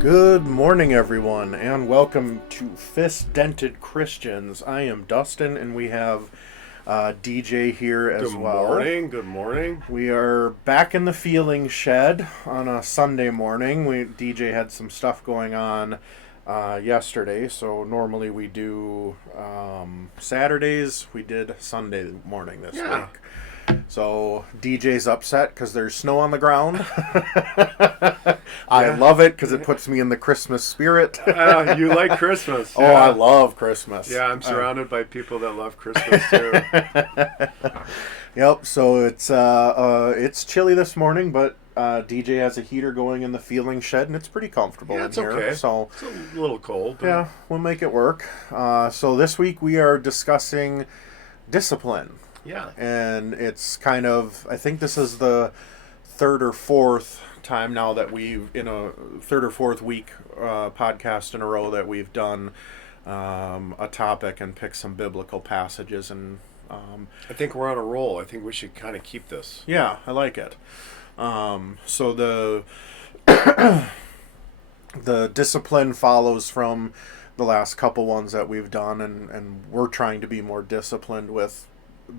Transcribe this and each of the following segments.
Good morning, everyone, and welcome to Fist Dented Christians. I am Dustin, and we have DJ here as well. Good morning. We are back in the feeling shed on a Sunday morning. DJ had some stuff going on yesterday, so normally we do Saturdays. We did Sunday morning this week. So DJ's upset because there's snow on the ground. I love it because it puts me in the Christmas spirit. You like Christmas. Oh, I love Christmas. Yeah, I'm surrounded by people that love Christmas too. Yep, so it's chilly this morning, but DJ has a heater going in the feeling shed, and it's pretty comfortable in here. Okay. So it's a little cold. But... yeah, we'll make it work. So this week we are discussing discipline. Yeah. And it's kind of, I think this is the third or fourth time now that we've, in a third or fourth week podcast in a row that we've done a topic and picked some biblical passages. And I think we're on a roll. I think we should kind of keep this. Yeah, I like it. So the the discipline follows from the last couple ones that we've done, and we're trying to be more disciplined with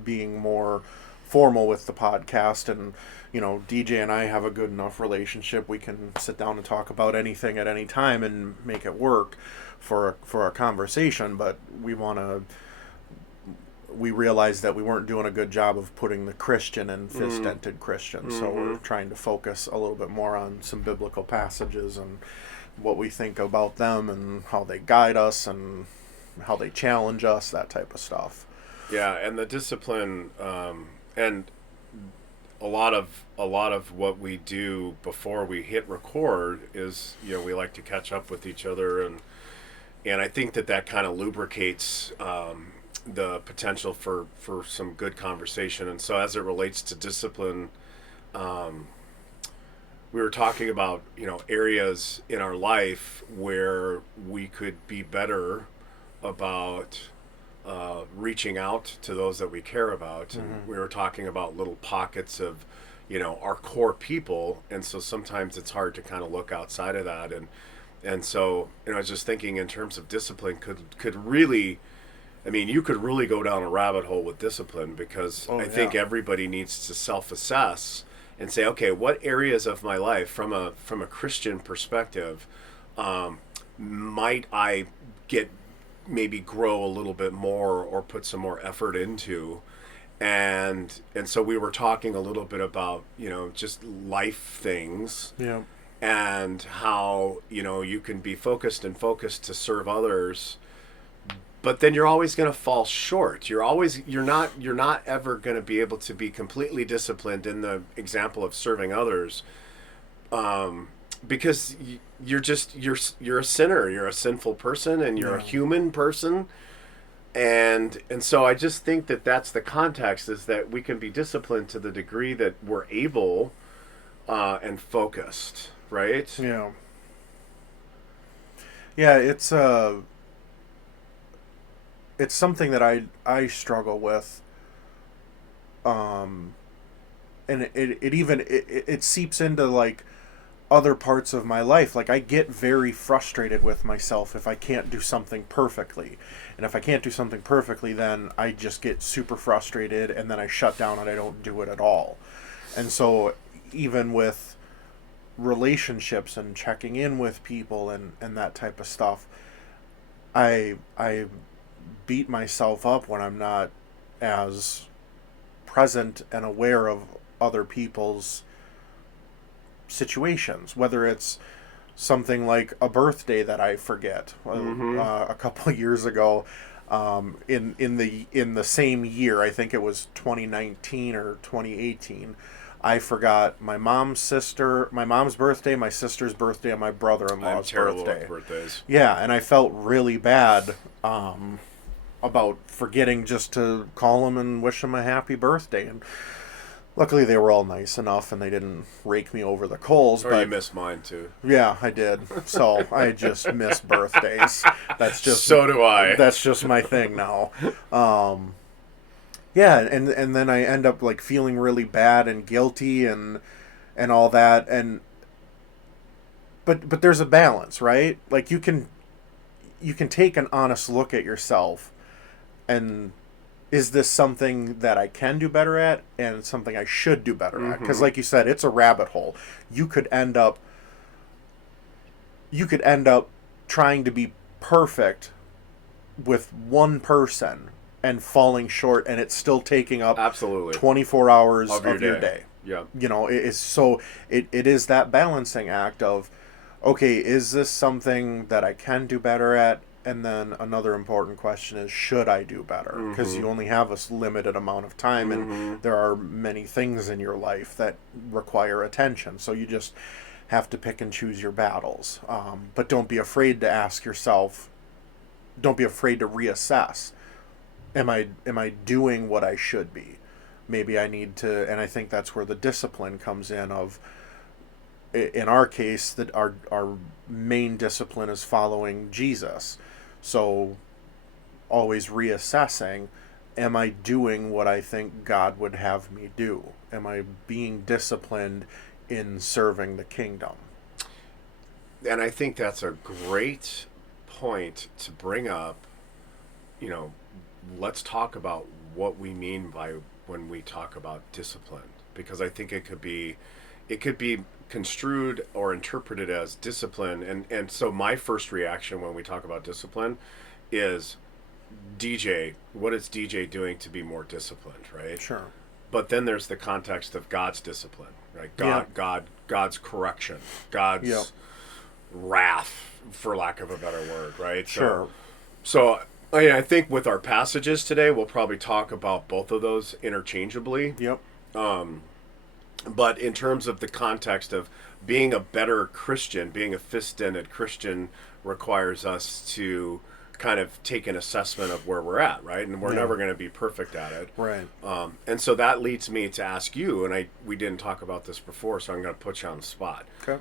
being more formal with the podcast. And DJ and I have a good enough relationship, we can sit down and talk about anything at any time and make it work for our conversation. But we realized that we weren't doing a good job of putting the Christian in fist-dented Christian. So we're trying to focus a little bit more on some biblical passages and what we think about them and how they guide us and how they challenge us, that type of stuff. Yeah, and the discipline, and a lot of what we do before we hit record is, we like to catch up with each other, and I think that kind of lubricates the potential for some good conversation. And so, as it relates to discipline, we were talking about areas in our life where we could be better about reaching out to those that we care about. And we were talking about little pockets of our core people, and so sometimes it's hard to kind of look outside of that. And so I was just thinking in terms of discipline, could really, you could really go down a rabbit hole with discipline, because I think everybody needs to self-assess and say, okay, what areas of my life from a Christian perspective might I maybe grow a little bit more or put some more effort into. And so we were talking a little bit about just life things, and how you can be focused to serve others, but then you're always going to fall short. You're not ever going to be able to be completely disciplined in the example of serving others, because you're a sinner, you're a sinful person, and you're a human person. And so I just think that that's the context, is that we can be disciplined to the degree that we're able and focused, right? Yeah, it's something that I struggle with, and it seeps into like other parts of my life. Like, I get very frustrated with myself if I can't do something perfectly. And if I can't do something perfectly, then I just get super frustrated, and then I shut down and I don't do it at all. And so even with relationships and checking in with people and that type of stuff, I beat myself up when I'm not as present and aware of other people's situations, whether it's something like a birthday that I forget. A couple of years ago, in the same year, I think it was 2019 or 2018, I forgot my mom's birthday, my sister's birthday, and my brother-in-law's terrible birthday. with birthdays. Yeah, and I felt really bad about forgetting just to call them and wish them a happy birthday. And luckily, they were all nice enough, and they didn't rake me over the coals. Or you missed mine, too. Yeah, I did. So I just miss birthdays. So do I. That's just my thing now. Yeah, and then I end up like feeling really bad and guilty and all that. And but there's a balance, right? Like you can take an honest look at yourself, and is this something that I can do better at and something I should do better at? Because like you said, it's a rabbit hole. You could end up trying to be perfect with one person and falling short, and it's still taking up Absolutely. 24 hours Of of your your day. Yeah. You know, it is that balancing act of, okay, is this something that I can do better at? And then another important question is, should I do better? Because you only have a limited amount of time, and there are many things in your life that require attention. So you just have to pick and choose your battles. But don't be afraid to ask yourself, don't be afraid to reassess. Am I doing what I should be? Maybe I need to, and I think that's where the discipline comes in of, in our case, that our main discipline is following Jesus. So always reassessing, am I doing what I think God would have me do? Am I being disciplined in serving the kingdom? And I think that's a great point to bring up. You know, let's talk about what we mean by when we talk about discipline, because I think it could be construed or interpreted as discipline. And so my first reaction when we talk about discipline is, DJ, what is DJ doing to be more disciplined, right? Sure. But then there's the context of God's discipline, right? God's correction, God's Yep. wrath, for lack of a better word, right? Sure. So I think with our passages today, we'll probably talk about both of those interchangeably. Yep. But in terms of the context of being a better Christian, being a fist-ended Christian requires us to kind of take an assessment of where we're at, right? And we're never going to be perfect at it. Right. And so that leads me to ask you, and we didn't talk about this before, so I'm going to put you on the spot. Okay.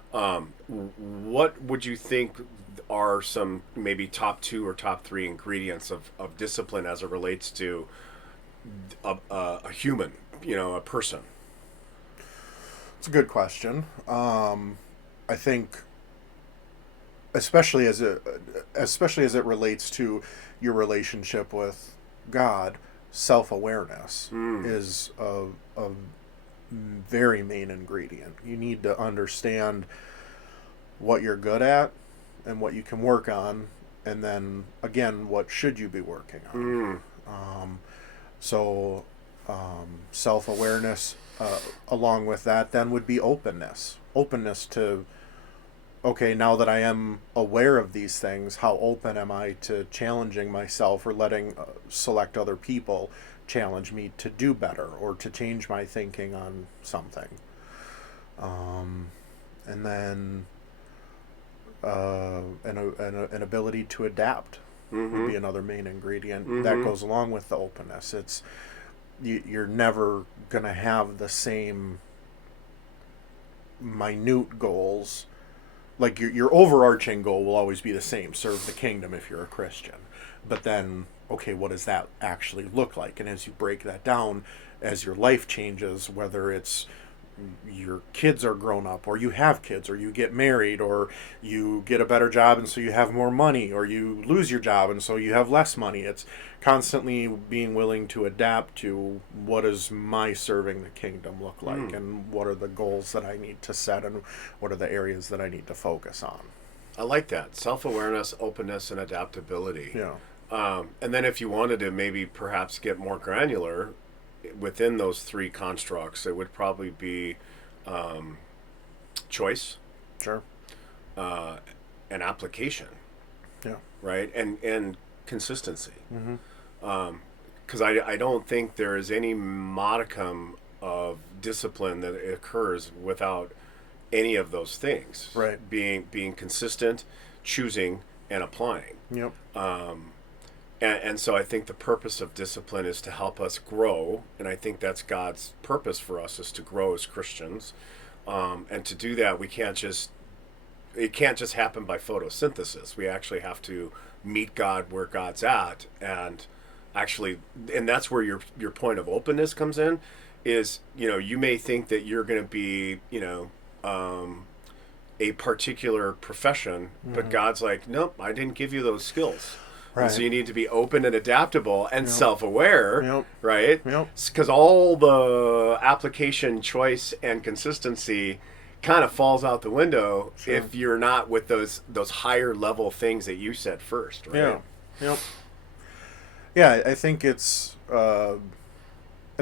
What would you think are some maybe top 2 or top 3 ingredients of discipline as it relates to a human, a person? It's a good question. I think, especially as it relates to your relationship with God, self-awareness is a very main ingredient. You need to understand what you're good at and what you can work on, and then again, what should you be working on. Self-awareness, along with that, then would be openness to, okay, now that I am aware of these things, how open am I to challenging myself, or letting select other people challenge me to do better or to change my thinking on something. And then an ability to adapt would be another main ingredient that goes along with the openness. It's you're never going to have the same minute goals. Like your overarching goal will always be the same: serve the kingdom if you're a Christian. But then, okay, what does that actually look like? And as you break that down, as your life changes, whether it's your kids are grown up, or you have kids, or you get married, or you get a better job and so you have more money, or you lose your job and so you have less money, it's constantly being willing to adapt to, what does my serving the kingdom look like, and what are the goals that I need to set, and what are the areas that I need to focus on. I like that. Self-awareness, openness, and adaptability. Yeah. And then if you wanted to maybe perhaps get more granular within those 3 constructs, it would probably be choice, Sure. and application, Yeah. right? And consistency. Because I don't think there is any modicum of discipline that occurs without any of those things. Right. Being consistent, choosing, and applying. Yep. And so I think the purpose of discipline is to help us grow, and I think that's God's purpose for us, is to grow as Christians. And to do that, it can't just happen by photosynthesis. We actually have to meet God where God's at, and that's where your point of openness comes in. Is, you may think that you're going to be, a particular profession, but God's like, nope, I didn't give you those skills. Right. And so you need to be open and adaptable and Yep. self-aware, Yep. right? Yep. Because all the application, choice, and consistency kind of falls out the window Sure. if you're not with those higher level things that you said first, right? Yeah. Yep. Yeah, I think it's, and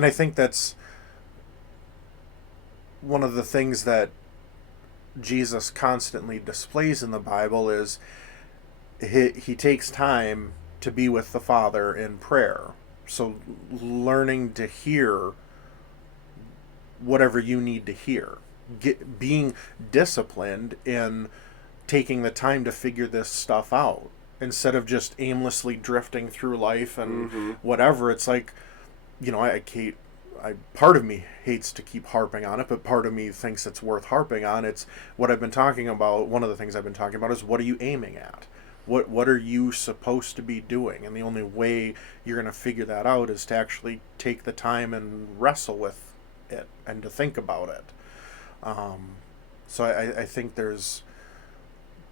I think that's one of the things that Jesus constantly displays in the Bible is he takes time to be with the Father in prayer. So learning to hear whatever you need to hear, being disciplined in taking the time to figure this stuff out instead of just aimlessly drifting through life and whatever. It's like, part of me hates to keep harping on it, but part of me thinks it's worth harping on. It's what I've been talking about. One of the things I've been talking about is, what are you aiming at? What are you supposed to be doing? And the only way you're going to figure that out is to actually take the time and wrestle with it and to think about it. So I think there's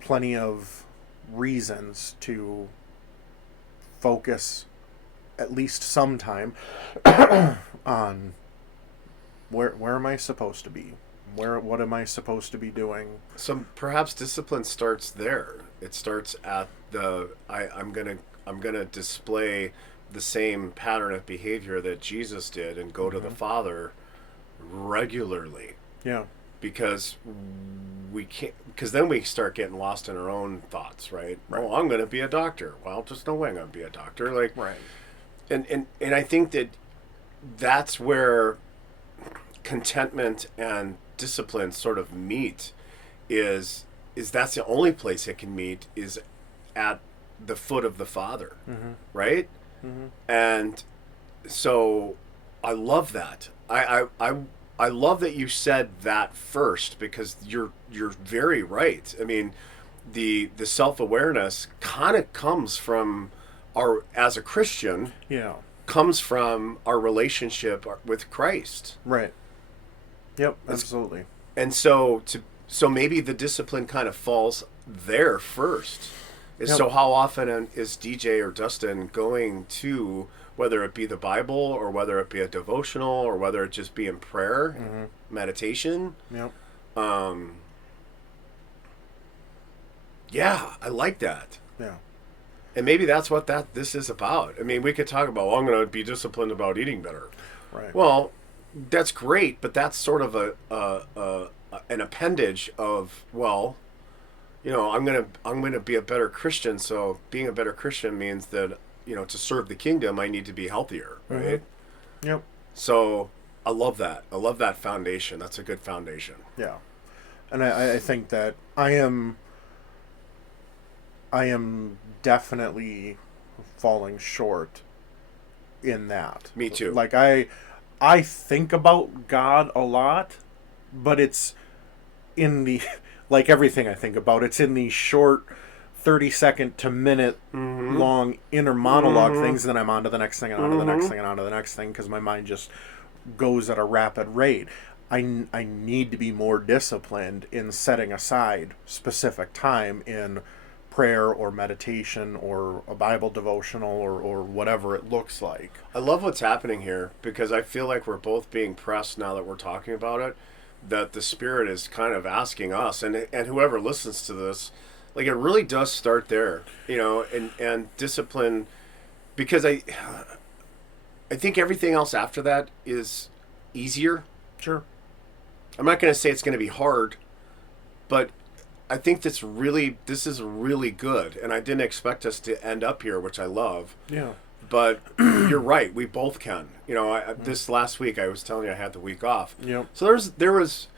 plenty of reasons to focus at least some time on where am I supposed to be? What am I supposed to be doing? So perhaps discipline starts there. It starts at I'm gonna display the same pattern of behavior that Jesus did and go to the Father regularly. Yeah. Because we can't. Because then we start getting lost in our own thoughts, right? Right. Oh, I'm going to be a doctor. Well, there's no way I'm going to be a doctor. Like, Right. And I think that's where contentment and discipline sort of meet. Is that's the only place it can meet is at the foot of the Father, right? And so I love that. I love that you said that first, because you're very right. I mean, the self-awareness kind of comes from as a Christian, comes from our relationship with Christ. Right. Yep, absolutely. And so maybe the discipline kind of falls there first. Yep. So how often is DJ or Dustin going to, whether it be the Bible or whether it be a devotional or whether it just be in prayer, meditation? Yep. Yeah, I like that. Yeah. And maybe that's what this is about. I mean, we could talk about, well, I'm going to be disciplined about eating better. Right. Well, that's great, but that's sort of an appendage of, well, I'm gonna be a better Christian. So being a better Christian means that, to serve the kingdom, I need to be healthier, right? Yep. So I love that. I love that foundation. That's a good foundation. Yeah. And I think that I am definitely falling short in that. Me too. Like I think about God a lot, but it's in the like everything I think about, it's in these short 30-second to minute long inner monologue things, and then I'm on to the next thing and on to the next thing and on to the next thing, because my mind just goes at a rapid rate. I need to be more disciplined in setting aside specific time in prayer or meditation or a Bible devotional or whatever it looks like. I love what's happening here, because I feel like we're both being pressed now that we're talking about it, that the Spirit is kind of asking us and whoever listens to this, like, it really does start there, and discipline, because I think everything else after that is easier. Sure. I'm not going to say it's going to be hard, but I think this is really good, and I didn't expect us to end up here, which I love. Yeah. But you're right, we both can. This last week I was telling you I had the week off. Yep. So there was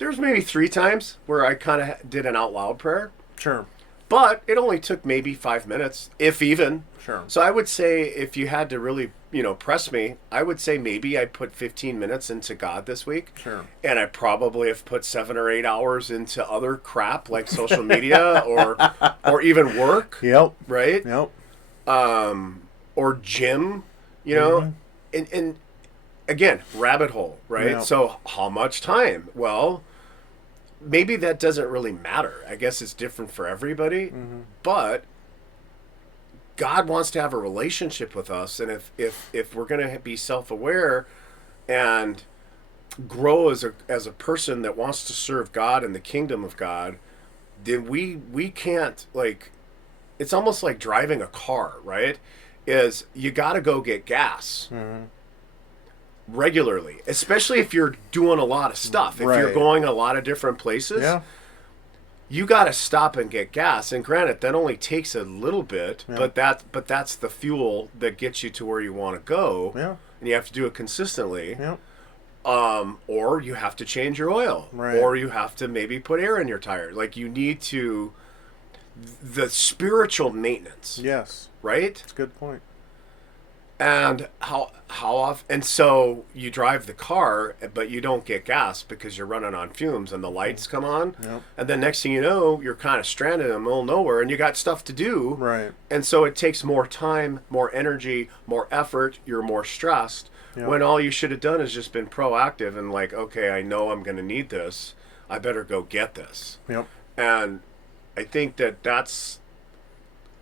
maybe 3 times where I kind of did an out loud prayer. Sure. But it only took maybe 5 minutes, if even. Sure. So I would say, if you had to really, press me, I would say maybe I put 15 minutes into God this week. Sure. And I probably have put 7 or 8 hours into other crap like social media or even work. Yep. Right? Yep. Or gym, and again, rabbit hole, right? Yep. So how much time? Well, maybe that doesn't really matter. I guess it's different for everybody, but God wants to have a relationship with us, and if we're going to be self-aware and grow as a person that wants to serve God and the kingdom of God, then we can't, like, it's almost like driving a car, right? Is you got to go get gas regularly, especially if you're doing a lot of stuff. If you're going a lot of different places, you got to stop and get gas. And granted, that only takes a little bit, but that's the fuel that gets you to where you want to go. Yeah. And you have to do it consistently. Yeah. Or you have to change your oil, or you have to maybe put air in your tires. Like, you need to, the spiritual maintenance. Yes. Right? That's a good point. And how often? And so you drive the car, but you don't get gas because you're running on fumes, and the lights come on, and then next thing you know, you're kind of stranded in the middle of nowhere, and you got stuff to do. Right. And so it takes more time, more energy, more effort. You're more stressed. When all you should have done is just been proactive and like, okay, I know I'm going to need this. I better go get this. Yep. And I think that's,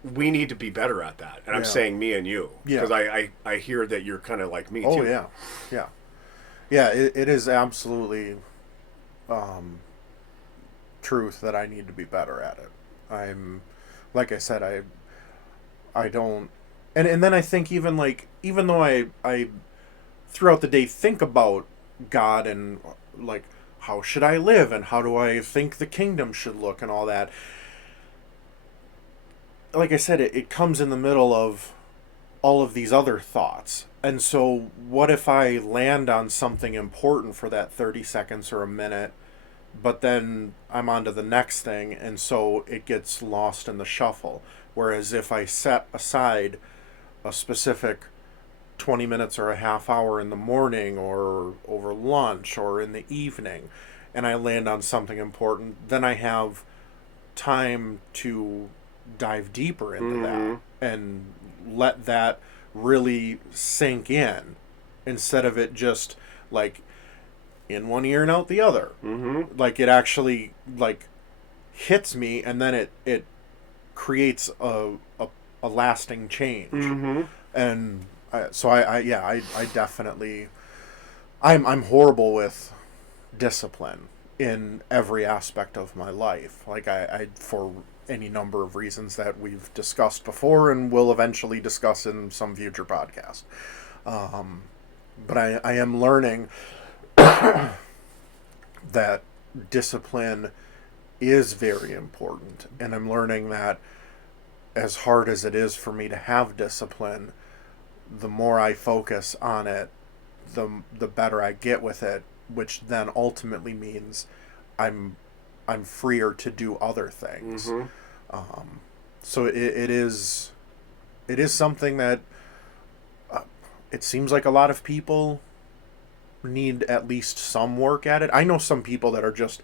we need to be better at that. And I'm saying me and you. Because I hear that you're kind of like me too. Oh, yeah. Yeah. Yeah, it is absolutely truth that I need to be better at it. I'm, like I said, I don't, and then I think even though I throughout the day think about God and like, how should I live and how do I think the kingdom should look and all that, like I said, it comes in the middle of all of these other thoughts. And so what if I land on something important for that 30 seconds or a minute, but then I'm on to the next thing, and so it gets lost in the shuffle. Whereas if I set aside a specific 20 minutes or a half hour in the morning or over lunch or in the evening, and I land on something important, then I have time to dive deeper into that and let that really sink in, instead of it just like in one ear and out the other. Like, it actually like hits me, and then it creates a lasting change. And I definitely, I'm horrible with discipline in every aspect of my life. Like, I for any number of reasons that we've discussed before and will eventually discuss in some future podcast. But I am learning that discipline is very important, and I'm learning that as hard as it is for me to have discipline, the more I focus on it, the better I get with it, which then ultimately means I'm freer to do other things. So it is something that it seems like a lot of people need at least some work at it. I know some people that are just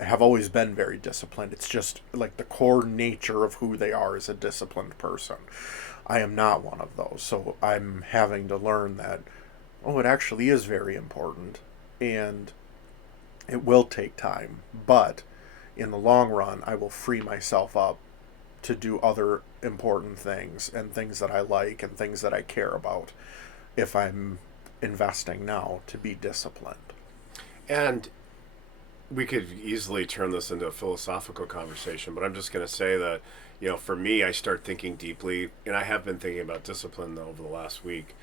have always been very disciplined. It's just like the core nature of who they are as a disciplined person. I am not one of those. So I'm having to learn that, it actually is very important, and it will take time, but in the long run, I will free myself up to do other important things and things that I like and things that I care about if I'm investing now to be disciplined. And we could easily turn this into a philosophical conversation, but I'm just going to say that, for me, I start thinking deeply, and I have been thinking about discipline over the last week,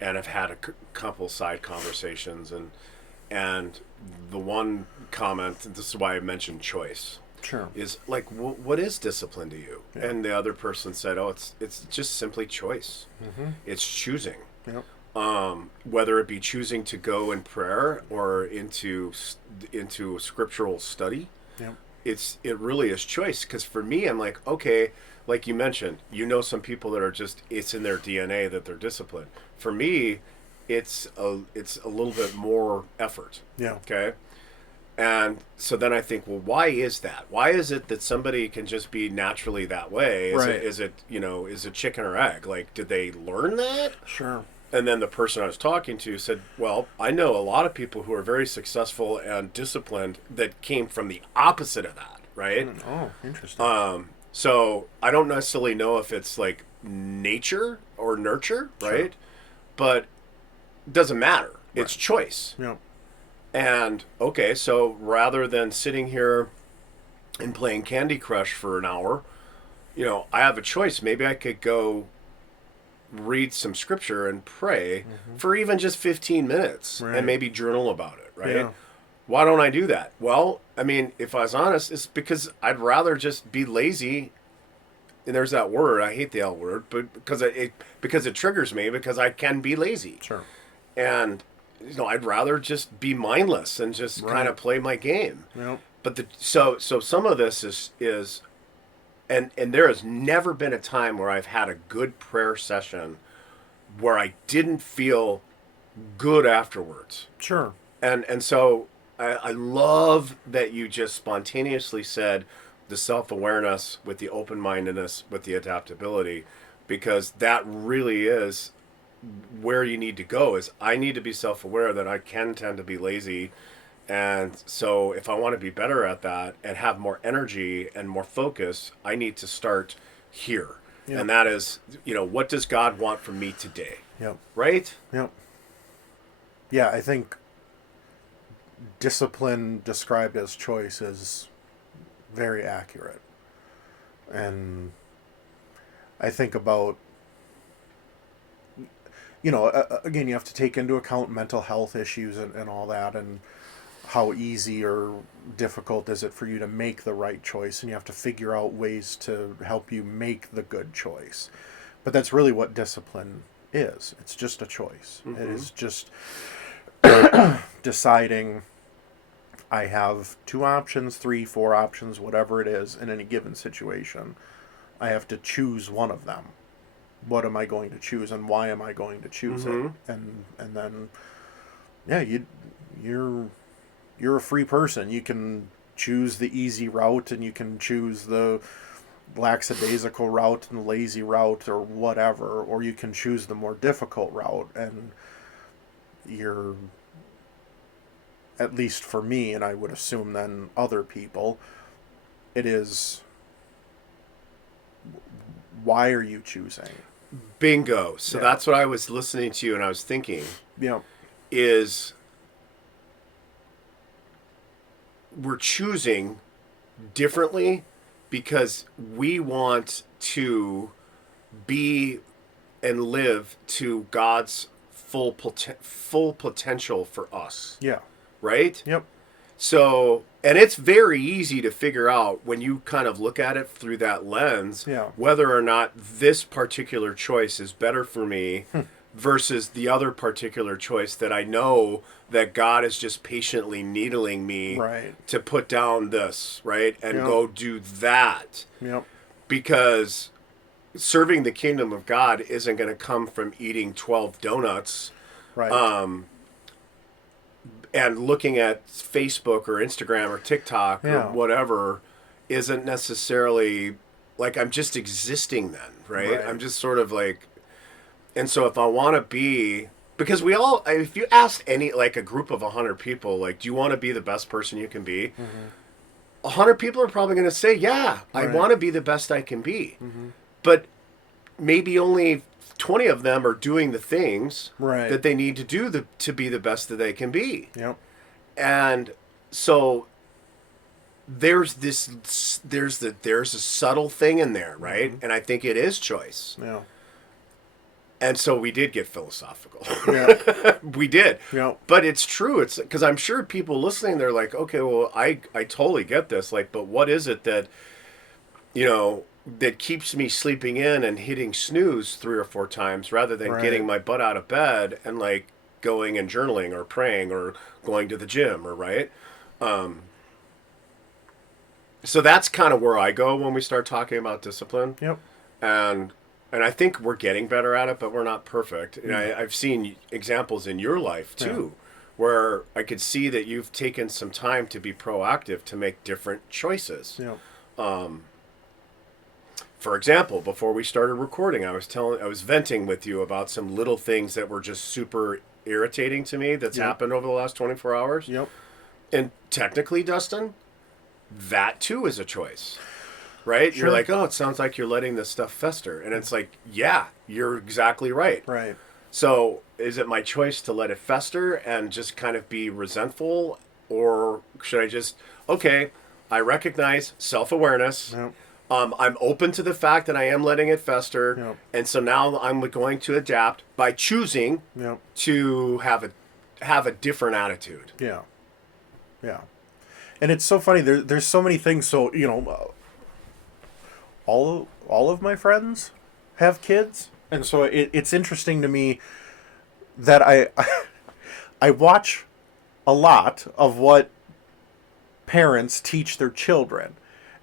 and I've had a couple side conversations, and the one comment, and this is why I mentioned choice, is like, what is discipline to you? And the other person said, it's just simply choice. It's choosing. Whether it be choosing to go in prayer or into scriptural study, it really is choice. Because for me, I'm like, okay, like you mentioned, some people that are just, it's in their DNA that they're disciplined. For me, it's a little bit more effort. Okay. And so then I think, well, why is that? Why is it that somebody can just be naturally that way? Is it chicken or egg? Like, did they learn that? Sure. And then the person I was talking to said, well, I know a lot of people who are very successful and disciplined that came from the opposite of that, right? Oh, interesting. So I don't necessarily know if it's like nature or nurture, right? Sure. But it doesn't matter. Right. It's choice. Yep. And okay, so rather than sitting here and playing Candy Crush for an hour, I have a choice. Maybe I could go read some scripture and pray for even just 15 minutes Right. and maybe journal about it, right? Yeah. Why don't I do that? Well, I mean, if I was honest, it's because I'd rather just be lazy. And there's that word. I hate the L word, but because it triggers me because I can be lazy. Sure. And I'd rather just be mindless and just Right. kind of play my game. Yep. But so some of this is and there has never been a time where I've had a good prayer session where I didn't feel good afterwards. Sure. And so I love that you just spontaneously said the self-awareness with the open-mindedness with the adaptability, because that really is where you need to go. Is I need to be self-aware that I can tend to be lazy. And so if I want to be better at that and have more energy and more focus, I need to start here. Yep. And that is, what does God want from me today? Yep. Right? Yep. Yeah, I think discipline described as choice is very accurate. And I think about, again, you have to take into account mental health issues and all that, and how easy or difficult is it for you to make the right choice, and you have to figure out ways to help you make the good choice. But that's really what discipline is. It's just a choice. Mm-hmm. It is just deciding I have 2 options, 3, 4 options, whatever it is in any given situation. I have to choose one of them. What am I going to choose, and why am I going to choose it? And then, yeah, you're a free person. You can choose the easy route, and you can choose the lackadaisical route and the lazy route or whatever, or you can choose the more difficult route. And you're, at least for me, and I would assume then other people, it is, why are you choosing? Bingo. So Yeah. that's what I was listening to you and I was thinking Yeah. is we're choosing differently because we want to be and live to God's full potential for us, Yeah. right? Yep. So, and it's very easy to figure out when you kind of look at it through that lens, Yeah. whether or not this particular choice is better for me versus the other particular choice that I know that God is just patiently needling me Right. to put down this, right? And Yeah. go do that. Yep. Because serving the kingdom of God isn't going to come from eating 12 donuts Right. and looking at Facebook or Instagram or TikTok Yeah. or whatever isn't necessarily like I'm just existing then, right? Right. I'm just sort of like, and so if I want to be, because we all, if you asked any, like a group of 100 people, like, do you want to be the best person you can be? 100 people are probably going to say, yeah, I Right. want to be the best I can be. But maybe only 20 of them are doing the things Right. that they need to do to be the best that they can be. Yep. And so there's a subtle thing in there, right? And I think it is choice. Yeah. And so we did get philosophical. Yeah. We did. Yeah. But it's true. It's because I'm sure people listening, they're like, okay, well, I totally get this. Like, but what is it that, that keeps me sleeping in and hitting snooze 3 or 4 times rather than Right. getting my butt out of bed and like going and journaling or praying or going to the gym or right? So that's kind of where I go when we start talking about discipline. Yep. And I think we're getting better at it, but we're not perfect. And I've seen examples in your life too, where I could see that you've taken some time to be proactive to make different choices. Yep. For example, before we started recording, I was venting with you about some little things that were just super irritating to me that's happened over the last 24 hours. Yep. And technically, Dustin, that too is a choice. Right? Sure. You're like, oh, it sounds like you're letting this stuff fester. And it's like, yeah, you're exactly right. Right. So is it my choice to let it fester and just kind of be resentful? Or should I just, okay, I recognize self-awareness. Yep. I'm open to the fact that I am letting it fester. Yep. And so now I'm going to adapt by choosing Yep. to have a different attitude. Yeah. Yeah. And it's so funny. There's so many things. So, all of my friends have kids. And so it's interesting to me that I watch a lot of what parents teach their children.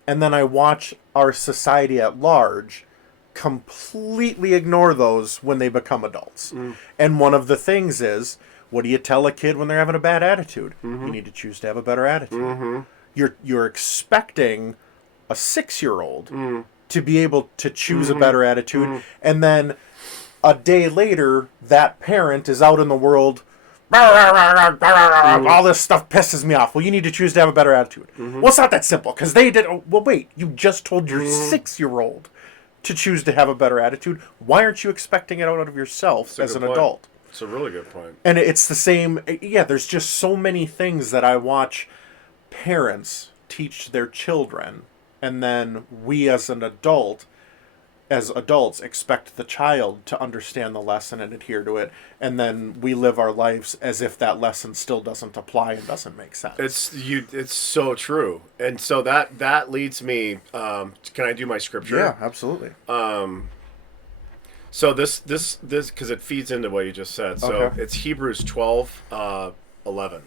And then I watch our society at large completely ignore those when they become adults. And one of the things is, what do you tell a kid when they're having a bad attitude? You need to choose to have a better attitude. You're expecting a 6-year-old to be able to choose a better attitude, and then a day later, that parent is out in the world. All this stuff pisses me off. Well, you need to choose to have a better attitude. Well, it's not that simple, because they did. Well, wait, you just told your 6-year-old to choose to have a better attitude. Why aren't you expecting it out of yourself as an adult? It's a really good point. And it's the same. Yeah, there's just so many things that I watch parents teach their children, and then we as adults expect the child to understand the lesson and adhere to it, and then we live our lives as if that lesson still doesn't apply and doesn't make sense. It's so true. And so that leads me, can I do my scripture? Yeah, absolutely. So this because it feeds into what you just said. So Okay. it's Hebrews 12:11.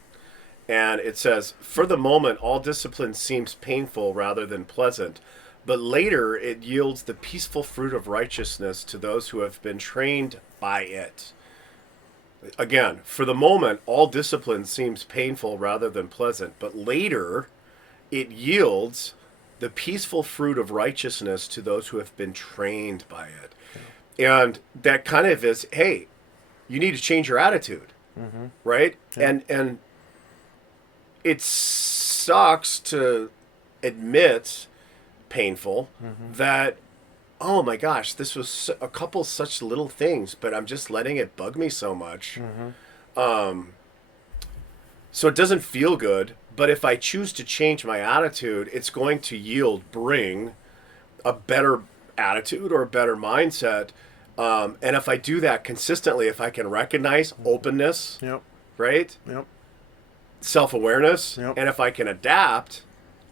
And it says, "For the moment all discipline seems painful rather than pleasant, but later it yields the peaceful fruit of righteousness to those who have been trained by it." Again, for the moment all discipline seems painful rather than pleasant, but later it yields the peaceful fruit of righteousness to those who have been trained by it. And that kind of is, hey, you need to change your attitude, right? Yeah. And it sucks to admit, painful, that, oh my gosh, this was a couple such little things, but I'm just letting it bug me so much. So it doesn't feel good, but if I choose to change my attitude, it's going to bring a better attitude or a better mindset. And if I do that consistently, if I can recognize openness, Yep. right? Yep. Self-awareness, Yep. and if I can adapt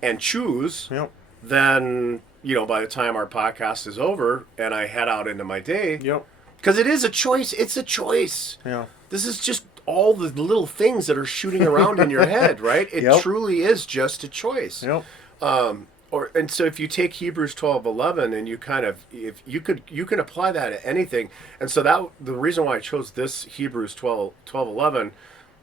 and choose, Yep. then, by the time our podcast is over and I head out into my day, Yep. because it is a choice. It's a choice. Yeah. This is just all the little things that are shooting around in your head, right? It Yep. truly is just a choice. Yep. And so if you take Hebrews 12:11 and if you can apply that to anything. And so that the reason why I chose this Hebrews 12:11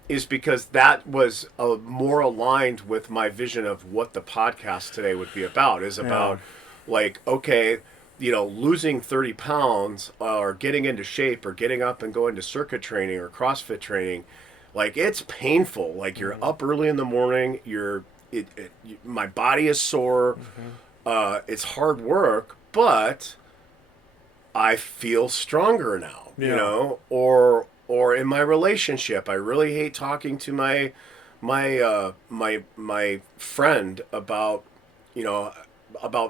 is because that was more aligned with my vision of what the podcast today would be about. Is about like, okay, losing 30 pounds or getting into shape or getting up and going to circuit training or CrossFit training. Like, it's painful. Like, you're up early in the morning, my body is sore. It's hard work, but I feel stronger now. Yeah. Or in my relationship, I really hate talking to my friend about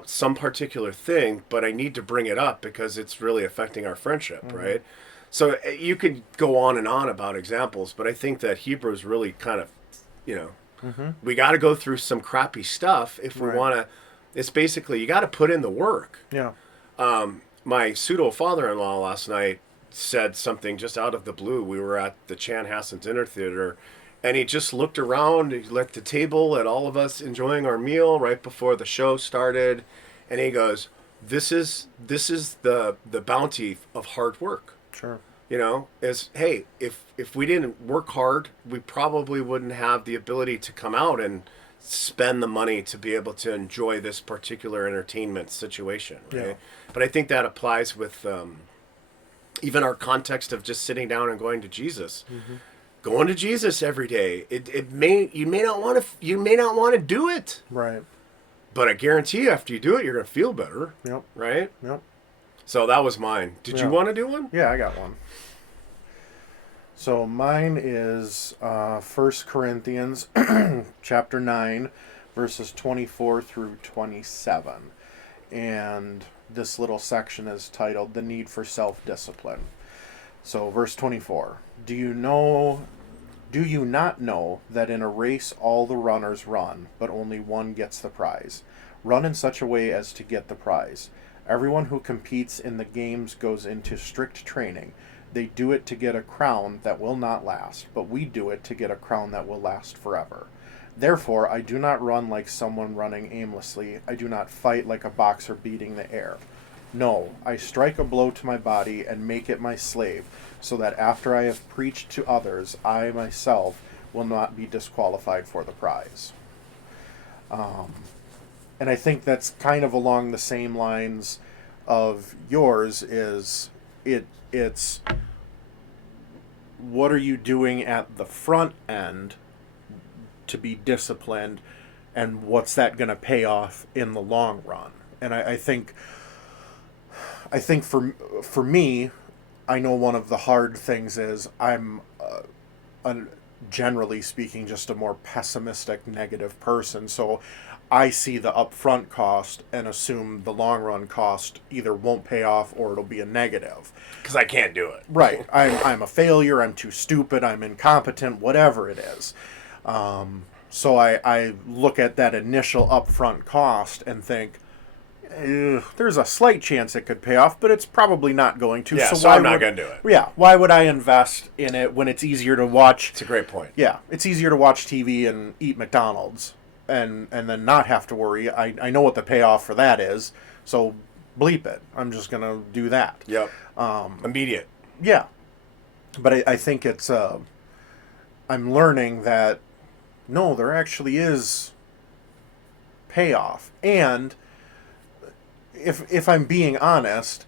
some particular thing, but I need to bring it up because it's really affecting our friendship, right? So you could go on and on about examples, but I think that Hebrews really kind of, we got to go through some crappy stuff if we want to. It's basically, you got to put in the work. Yeah. My pseudo father-in-law last night said something just out of the blue. We were at the Chanhassen Dinner Theater, and he just looked around. He looked at the table at all of us enjoying our meal right before the show started, and he goes, "This is the bounty of hard work." Sure. Is, hey, if we didn't work hard, we probably wouldn't have the ability to come out and spend the money to be able to enjoy this particular entertainment situation, right? Yeah. But I think that applies with even our context of just sitting down and going to Jesus. Going to Jesus every day. You may not want to do it, Right. but I guarantee you after you do it, you're going to feel better, Yep. right? Yep. So that was mine. Did you want to do one? Yeah, I got one. So mine is 1 Corinthians chapter 9, verses 24 through 27. And this little section is titled The Need for Self-Discipline. So verse 24. Do you not know that in a race all the runners run, but only one gets the prize? Run in such a way as to get the prize. Everyone who competes in the games goes into strict training. They do it to get a crown that will not last, but we do it to get a crown that will last forever. Therefore, I do not run like someone running aimlessly. I do not fight like a boxer beating the air. No, I strike a blow to my body and make it my slave, so that after I have preached to others, I myself will not be disqualified for the prize. And I think that's kind of along the same lines of yours. It's what are you doing at the front end to be disciplined, and what's that going to pay off in the long run? And I think for me, I know one of the hard things is I'm generally speaking just a more pessimistic, negative person. So I see the upfront cost and assume the long run cost either won't pay off or it'll be a negative. Because I can't do it. Right. I'm a failure. I'm too stupid. I'm incompetent. Whatever it is. So I look at that initial upfront cost and think, there's a slight chance it could pay off, but it's probably not going to. Yeah, so I'm not going to do it. Yeah. Why would I invest in it when it's easier to watch? It's a great point. Yeah. It's easier to watch TV and eat McDonald's and then not have to worry. I know what the payoff for that is, so bleep it. I'm just going to do that. Yep. Immediate. Yeah. But I think it's, I'm learning that, no, there actually is payoff. And if I'm being honest,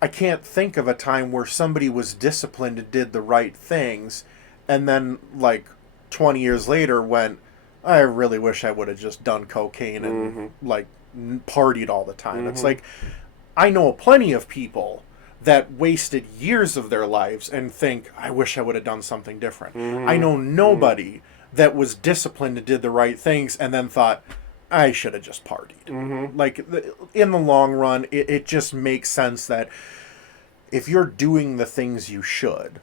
I can't think of a time where somebody was disciplined and did the right things, and then, like, 20 years later went, I really wish I would have just done cocaine and, like, partied all the time. It's like, I know plenty of people that wasted years of their lives and think, I wish I would have done something different. I know nobody that was disciplined and did the right things and then thought, I should have just partied. Like, in the long run, it just makes sense that if you're doing the things you should,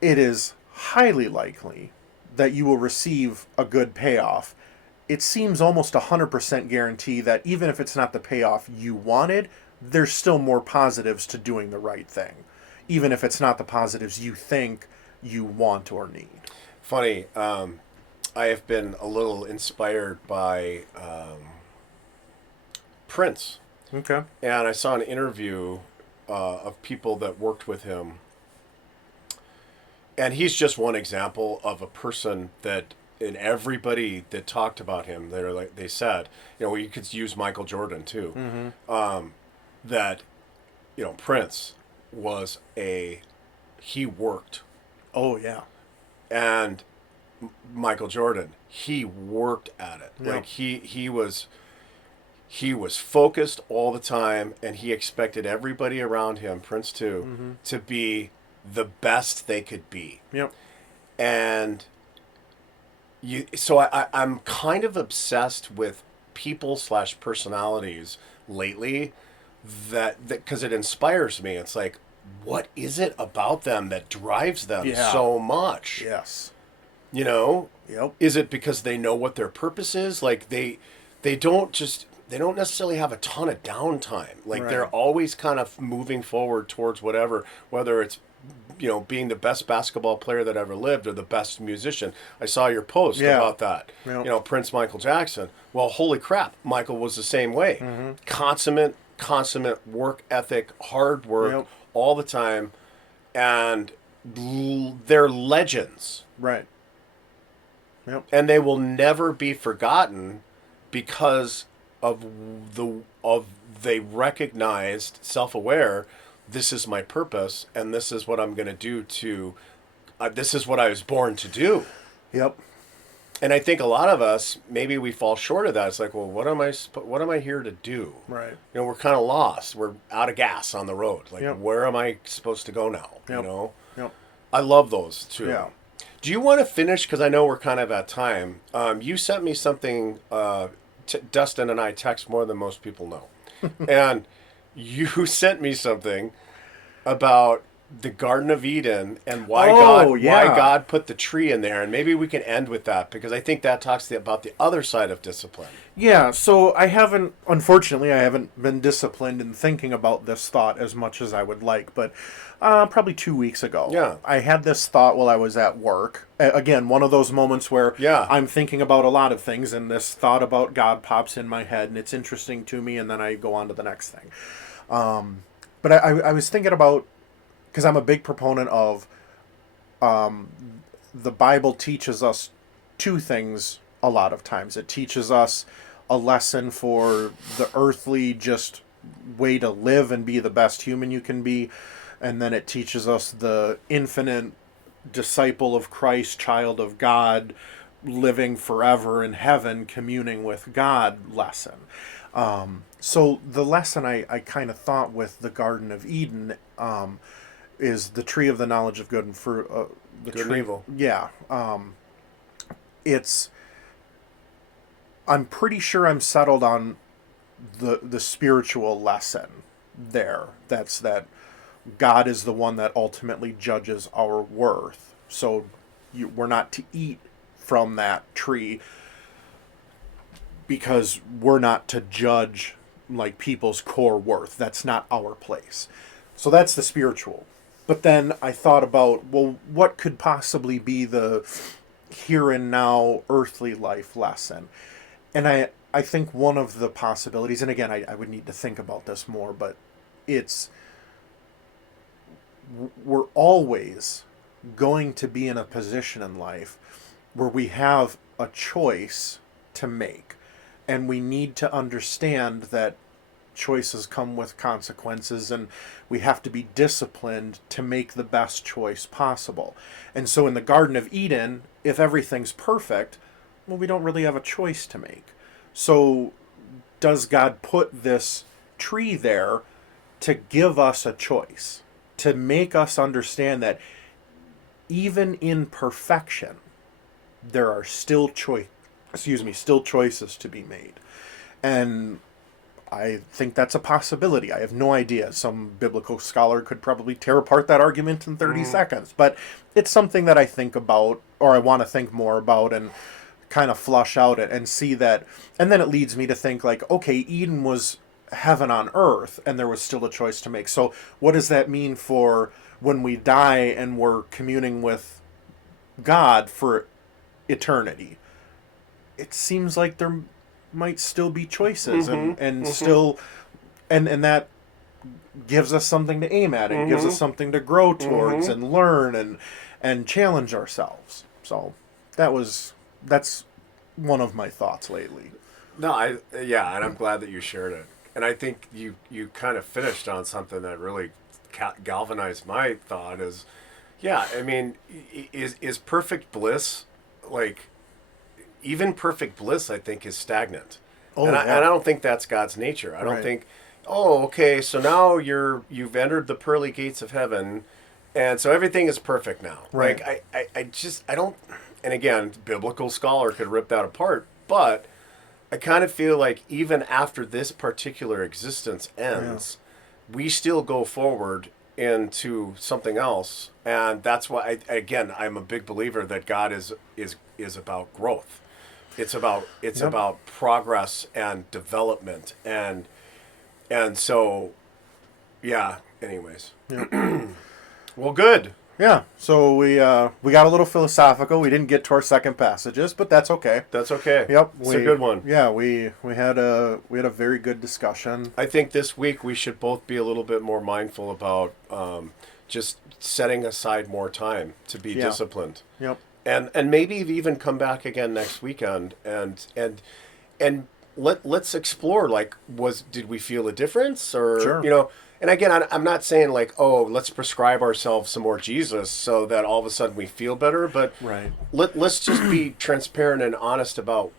it is highly likely that you will receive a good payoff. It seems almost 100% guarantee that even if it's not the payoff you wanted, there's still more positives to doing the right thing, even if it's not the positives you think you want or need. Funny, I have been a little inspired by Prince. Okay. And I saw an interview of people that worked with him. And he's just one example of a person that, and everybody that talked about him, they said, you could use Michael Jordan too, that, Prince was he worked. Oh, yeah. And Michael Jordan, he worked at it. Yeah. Like he was focused all the time, and he expected everybody around him, Prince too, to be the best they could be. Yep. And so I'm kind of obsessed with people / personalities lately that because it inspires me. It's like, what is it about them that drives them so much? Yes. Yep. Is it because they know what their purpose is? Like they don't necessarily have a ton of downtime. Like they're always kind of moving forward towards whatever, whether it's being the best basketball player that ever lived or the best musician. I saw your post about that. Yep. Prince Michael Jackson. Well, holy crap, Michael was the same way. Consummate work ethic, hard work all the time, and they're legends. Right. Yep. and they will never be forgotten because of they recognized, self-aware, this is my purpose and this is what I'm going to do to this is what I was born to do. Yep. And I think a lot of us, maybe we fall short of that. It's like, well, what am I here to do? Right. You know, we're kind of lost. We're out of gas on the road. Like, Yep. where am I supposed to go now? Yep. You know? Yep. I love those too. Yeah. Do you want to finish? Because I know we're kind of at time. You sent me something. Dustin and I text more than most people know, and you sent me something about the Garden of Eden and why God put the tree in there, and maybe we can end with that because I think that talks about the other side of discipline. Yeah, so unfortunately, I haven't been disciplined in thinking about this thought as much as I would like, but probably 2 weeks ago, I had this thought while I was at work. Again, one of those moments where I'm thinking about a lot of things, and this thought about God pops in my head, and it's interesting to me, and then I go on to the next thing. But I was thinking about, because I'm a big proponent of the Bible teaches us two things a lot of times. It teaches us a lesson for the earthly just way to live and be the best human you can be. And then it teaches us the infinite disciple of Christ, child of God, living forever in heaven, communing with God lesson. So the lesson I kind of thought with the Garden of Eden is the tree of the knowledge of good and fruit. The good tree, and evil. Yeah. I'm pretty sure I'm settled on the spiritual lesson there. That's that God is the one that ultimately judges our worth. So we're not to eat from that tree because we're not to judge like people's core worth. That's not our place. So that's the spiritual. But then I thought about, well, what could possibly be the here and now earthly life lesson? And I think one of the possibilities, and again, I would need to think about this more, but we're always going to be in a position in life where we have a choice to make. And we need to understand that choices come with consequences, and we have to be disciplined to make the best choice possible. And so in the Garden of Eden, if everything's perfect, well, we don't really have a choice to make. So does God put this tree there to give us a choice, to make us understand that even in perfection, there are still choices to be made? And I think that's a possibility. I have no idea. Some biblical scholar could probably tear apart that argument in 30 seconds. But it's something that I think about, or I want to think more about, and kind of flush out it and see that. And then it leads me to think like, okay, Eden was heaven on earth, and there was still a choice to make. So what does that mean for when we die and we're communing with God for eternity? It seems like there might still be choices and still and that gives us something to aim at. It gives us something to grow towards and learn and challenge ourselves. So that's one of my thoughts lately. No, and I'm glad that you shared it. And I think you kind of finished on something that really galvanized my thought is, I mean, is perfect bliss, like, even perfect bliss, I think, is stagnant. And I don't think that's God's nature. I don't think, okay, so now you've entered the pearly gates of heaven, and so everything is perfect now. Right. Like, I don't, and again, biblical scholar could rip that apart, but I kind of feel like even after this particular existence ends, we still go forward into something else, and that's why I'm a big believer that God is about growth. It's about progress and development, and so anyways. Well, good. Yeah, so we got a little philosophical. We didn't get to our second passages, but that's okay. That's okay. Yep, it's a good one. Yeah, we had a very good discussion. I think this week we should both be a little bit more mindful about just setting aside more time to be disciplined. Yep. and maybe even come back again next weekend and let's explore, like, did we feel a difference, or Sure. and again, I'm not saying like, oh, let's prescribe ourselves some more Jesus so that all of a sudden we feel better, but Right. let's just be transparent and honest about,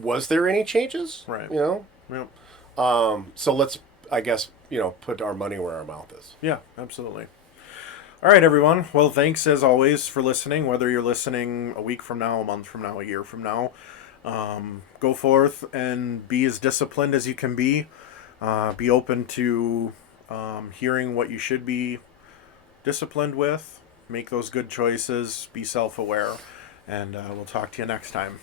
was there any changes, Right. Yep. so let's, I guess, put our money where our mouth is. Yeah, absolutely. All right, everyone. Well, thanks as always for listening, whether you're listening a week from now, a month from now, a year from now. Go forth and be as disciplined as you can be. Be open to hearing what you should be disciplined with. Make those good choices. Be self-aware. And we'll talk to you next time.